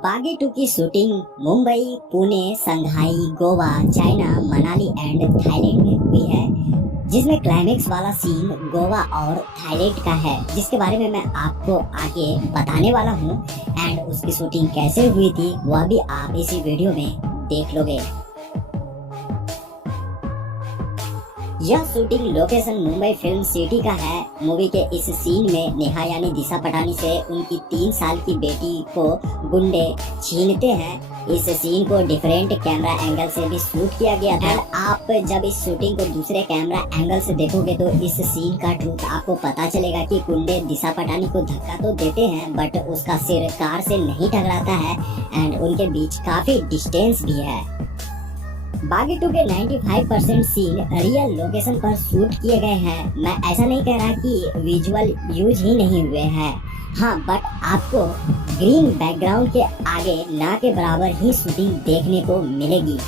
बागी 2 की shooting Mumbai, Pune, Shanghai, Goa, China, Manali and Thailand में हुई है, जिसमें क्लाइमेक्स वाला सीन गोवा और थाईलैंड का है, जिसके बारे में मैं आपको आगे बताने वाला हूँ। एंड उसकी शूटिंग कैसे हुई थी वह भी आप इसी वीडियो में देख लोगे। यह shooting location Mumbai film city का है। मूवी के इस सीन में नेहा यानी दिशा पटानी से उनकी 3 साल की बेटी को गुंडे छीनते हैं। इस सीन को डिफरेंट कैमरा एंगल से भी शूट किया गया था। आप जब इस शूटिंग को दूसरे कैमरा एंगल से देखोगे तो इस सीन का ट्रूथ आपको पता चलेगा कि गुंडे दिशा पटानी को धक्का तो देते हैं, बट उसका सिर कार से नहीं टकराता है एंड उनके बीच काफी डिस्टेंस भी है। बागी 2 के 95% सीन रियल लोकेशन पर शूट किए गए हैं। मैं ऐसा नहीं कह रहा कि विजुअल यूज ही नहीं हुए हैं, हाँ, बट आपको ग्रीन बैकग्राउंड के आगे ना के बराबर ही शूटिंग देखने को मिलेगी।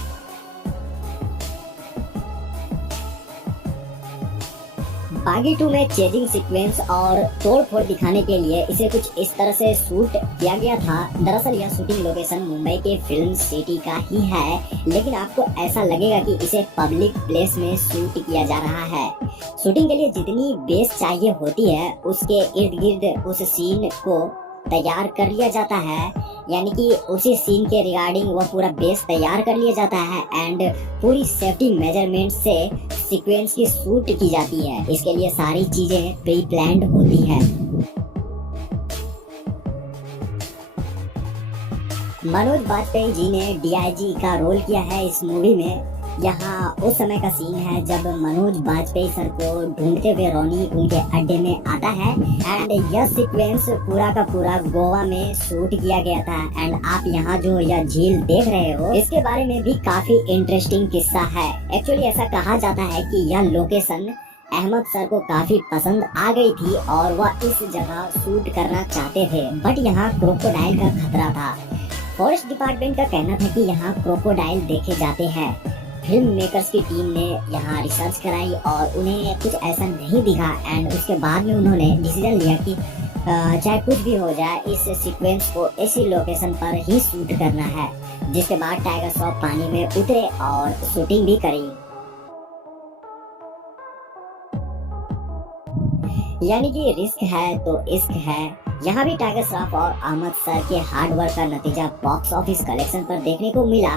बागी 2 में चेजिंग सीक्वेंस और तोड़-फोड़ दिखाने के लिए इसे कुछ इस तरह से शूट किया गया था। दरअसल यह शूटिंग लोकेशन मुंबई के फिल्म सिटी का ही है, लेकिन आपको ऐसा लगेगा कि इसे पब्लिक प्लेस में शूट किया जा रहा है। शूटिंग के लिए जितनी बेस चाहिए होती है उसके इर्द गिर्द उस सीन को तैयार कर लिया जाता है, यानी कि उसी सीन के रिगार्डिंग वह पूरा बेस तैयार कर लिया जाता है एंड पूरी सेफ्टी मेजरमेंट से सीक्वेंस की शूट की जाती है। इसके लिए सारी चीजें प्री प्लान्ड होती है। मनोज बाजपेयी जी ने डीआईजी का रोल किया है इस मूवी में। यहाँ उस समय का सीन है जब मनोज बाजपेयी सर को ढूंढते हुए रोनी उनके अड्डे में आता है एंड यह सीक्वेंस पूरा का पूरा गोवा में शूट किया गया था। एंड आप यहाँ जो यह झील देख रहे हो इसके बारे में भी काफी इंटरेस्टिंग किस्सा है। एक्चुअली ऐसा कहा जाता है कि यह लोकेशन अहमद सर को काफी पसंद आ गई थी और वह इस जगह शूट करना चाहते थे, बट यहाँ क्रोकोडाइल का खतरा था। फॉरेस्ट डिपार्टमेंट का कहना था कि यहाँ क्रोकोडाइल देखे जाते हैं। फिल्म मेकर्स की टीम ने यहाँ रिसर्च कराई और उन्हें कुछ ऐसा नहीं दिखा एंड उसके बाद में उन्होंने डिसीजन लिया कि चाहे कुछ भी हो जाए इस सीक्वेंस को इसी लोकेशन पर ही शूट करना है। जिसके बाद टाइगर श्रॉफ पानी में उतरे और शूटिंग भी करी। यानी कि रिस्क है तो इश्क है। यहाँ भी टाइगर श्रॉफ और अहमद सर के हार्ड वर्क का नतीजा बॉक्स ऑफिस कलेक्शन पर देखने को मिला।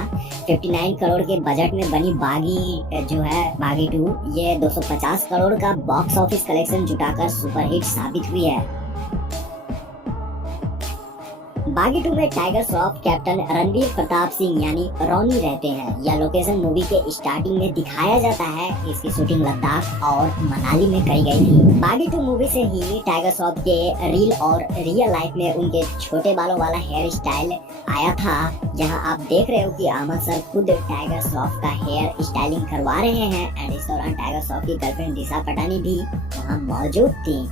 59 करोड़ के बजट में बनी बागी जो है बागी 2 ये 250 करोड़ का बॉक्स ऑफिस कलेक्शन जुटाकर सुपरहिट साबित हुई है। बागी 2 में टाइगर श्रॉफ कैप्टन रणवीर प्रताप सिंह यानी रॉनी रहते हैं। यह लोकेशन मूवी के स्टार्टिंग में दिखाया जाता है। इसकी शूटिंग लद्दाख और मनाली में करी गई थी। बागी 2 मूवी से ही टाइगर श्रॉफ के रील और रियल लाइफ में उनके छोटे बालों वाला हेयर स्टाइल आया था। यहाँ आप देख रहे हो कि अहमद सर खुद टाइगर श्रॉफ का हेयर स्टाइलिंग करवा रहे हैं एंड इस दौरान टाइगर श्रॉफ की गर्लफ्रेंड दिशा पटानी भी वहाँ मौजूद थी।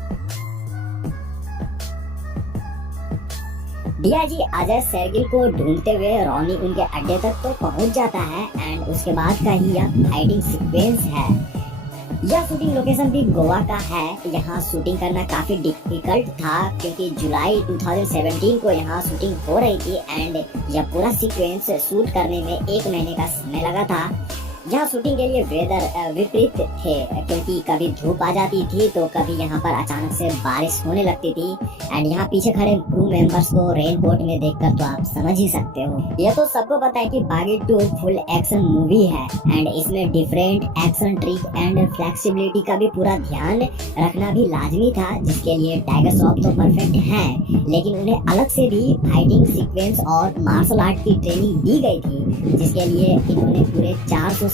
डीआईजी अजय शेरगिल को ढूंढते हुए रॉनी उनके अड्डे तक तो पहुंच जाता है एंड उसके बाद का ही यह फाइटिंग सीक्वेंस है। यह शूटिंग लोकेशन भी गोवा का है। यहाँ शूटिंग करना काफी डिफिकल्ट था क्योंकि जुलाई 2017 को यहाँ शूटिंग हो रही थी एंड यह पूरा सीक्वेंस शूट करने में 1 महीने का समय लगा था। यहाँ शूटिंग के लिए वेदर विपरीत थे क्योंकि कभी धूप आ जाती थी तो कभी यहाँ पर अचानक से बारिश होने लगती थी एंड यहाँ पीछे खड़े क्रू मेंबर्स को रेन कोट में देखकर तो आप समझ ही सकते हो। यह तो सबको पता है कि बागी 2 फुल एक्शन मूवी है एंड इसमें different action trick and flexibility का भी पूरा ध्यान रखना भी लाजमी था, जिसके लिए टाइगर श्रॉफ तो परफेक्ट हैं, लेकिन उन्हें अलग से भी फाइटिंग सीक्वेंस और मार्शल आर्ट की ट्रेनिंग दी गई थी, जिसके लिए इन्होंने पूरे 467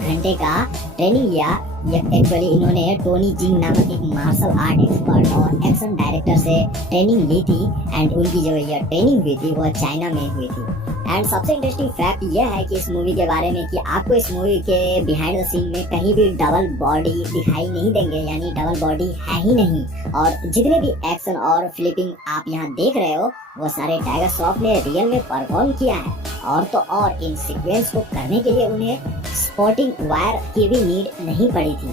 घंटे का ट्रेनिंग लिया। एक्चुअली इन्होंने टोनी जिंग नामक एक मार्शल आर्ट एक्सपर्ट और एक्शन डायरेक्टर से ट्रेनिंग ली थी एंड उनकी जो यह ट्रेनिंग हुई थी वह चाइना में हुई थी। एंड सबसे इंटरेस्टिंग फैक्ट यह है कि इस मूवी के बारे में कि आपको इस मूवी के बिहाइंड द सीन में कहीं भी डबल बॉडी दिखाई नहीं देंगे, यानी डबल बॉडी है ही नहीं। और जितने भी एक्शन और फ्लिपिंग आप यहाँ देख रहे हो वो सारे टाइगर श्रॉफ ने रियल में परफॉर्म किया है। और तो और इन सीक्वेंस को करने के लिए उन्हें स्पॉटिंग वायर की भी नीड नहीं पड़ी थी।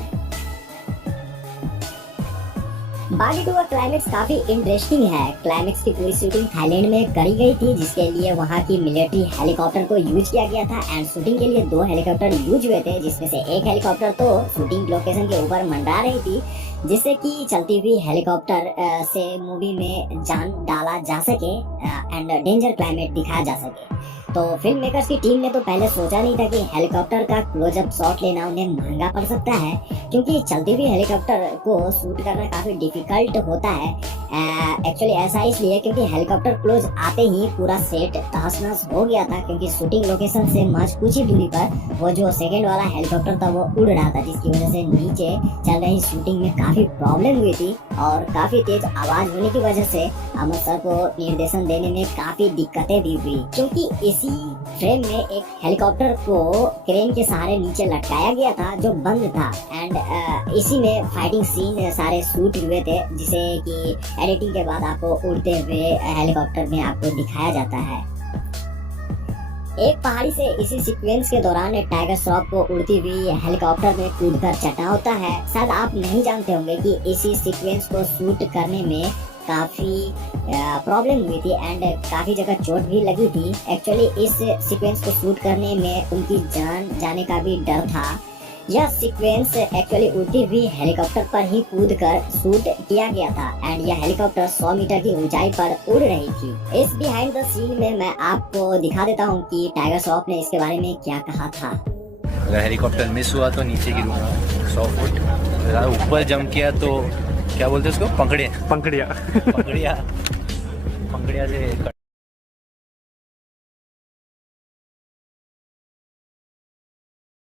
बाकी टू का क्लाइमेक्स काफी इंटरेस्टिंग है। क्लाइमेक्स की पूरी शूटिंग थाईलैंड में करी गई थी, जिसके लिए वहाँ की मिलिट्री हेलीकॉप्टर को यूज किया गया था एंड शूटिंग के लिए 2 हेलीकॉप्टर यूज हुए थे, जिसमें से एक हेलीकॉप्टर तो शूटिंग लोकेशन के ऊपर मंडरा रही थी, जिससे कि चलती हुई हेलीकॉप्टर से मूवी में जान डाला जा सके एंड डेंजर क्लाइमेट दिखाया जा सके। तो फिल्म मेकर्स की टीम ने तो पहले सोचा नहीं था कि हेलीकॉप्टर का क्लोजअप शॉट लेना उन्हें महंगा पड़ सकता है, क्योंकि चलती हुई हेलीकॉप्टर को शूट करना काफी डिफिकल्ट होता है। एक्चुअली ऐसा इसलिए क्योंकि हेलीकॉप्टर क्लोज आते ही पूरा सेट तहस-नहस हो गया था, क्योंकि शूटिंग लोकेशन से मच कुछ ही दूरी पर वो जो सेकंड वाला हेलीकॉप्टर था वो उड़ रहा था, जिसकी वजह से नीचे चल रही शूटिंग में काफी प्रॉब्लम हुई थी और काफी तेज आवाज होने की वजह से अमर सर को निर्देशन देने में काफी दिक्कतें भी हुई, क्योंकि इसी फ्रेम में एक हेलीकॉप्टर को क्रेन के सहारे नीचे लटकाया गया था जो बंद था एंड इसी में फाइटिंग सीन सारे शूट हुए थे, जिसे कि एडिटिंग के बाद आपको उड़ते हुए हेलीकॉप्टर में आपको दिखाया जाता है। एक पहाड़ी से इसी सीक्वेंस के दौरान टाइगर श्रॉफ को उड़ती हुई हेलीकॉप्टर में कूदकर चढ़ना होता है। शायद आप नहीं जानते होंगे कि इसी सीक्वेंस को शूट करने में काफी प्रॉब्लम हुई थी एंड काफी जगह चोट भी लगी थी। एक्चुअली इस सीक्वेंस को शूट करने में उनकी जान जाने का भी डर था। यह सीक्वेंस एक्चुअली उड़ती हुई हेलीकॉप्टर पर ही कूदकर शूट किया गया था एंड यह हेलीकॉप्टर 100 मीटर की ऊंचाई पर उड़ रही थी। इस बिहाइंड द सीन में मैं आपको दिखा देता हूं कि टाइगर श्रॉफ ने इसके बारे में क्या कहा था। अगर हेलीकॉप्टर मिस हुआ तो नीचे गिरूंगा 100 फुट, अगर ऊपर जंप किया तो क्या बोलते हैं उसको, पंखड़िया पंखड़िया पंखड़िया पंखड़िया से